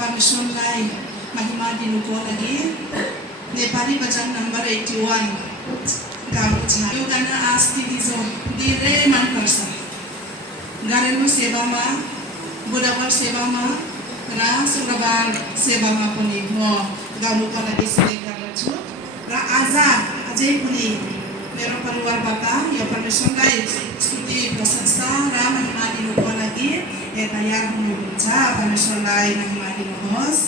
परमेश्वरलाई महिमा दिनुको लागि नेपाली भजन नम्बर 81 गाएको छ। यो गाना आस्ति दिजो धेरै मनपर्छ। घरेलु सेवामा, बुधबार सेवामा र शुक्रबार सेवामा पनि म गाउनुको लागि सिलेक्ट गर्छु र आज अझै पनि मेरो परिवारबाट यो परमेश्वरलाई स्तुति प्रशंसा र महिमा दिनुको लागि तयार हुनुहुन्छ। परमेश्वरलाई महिमा दिनुहोस्।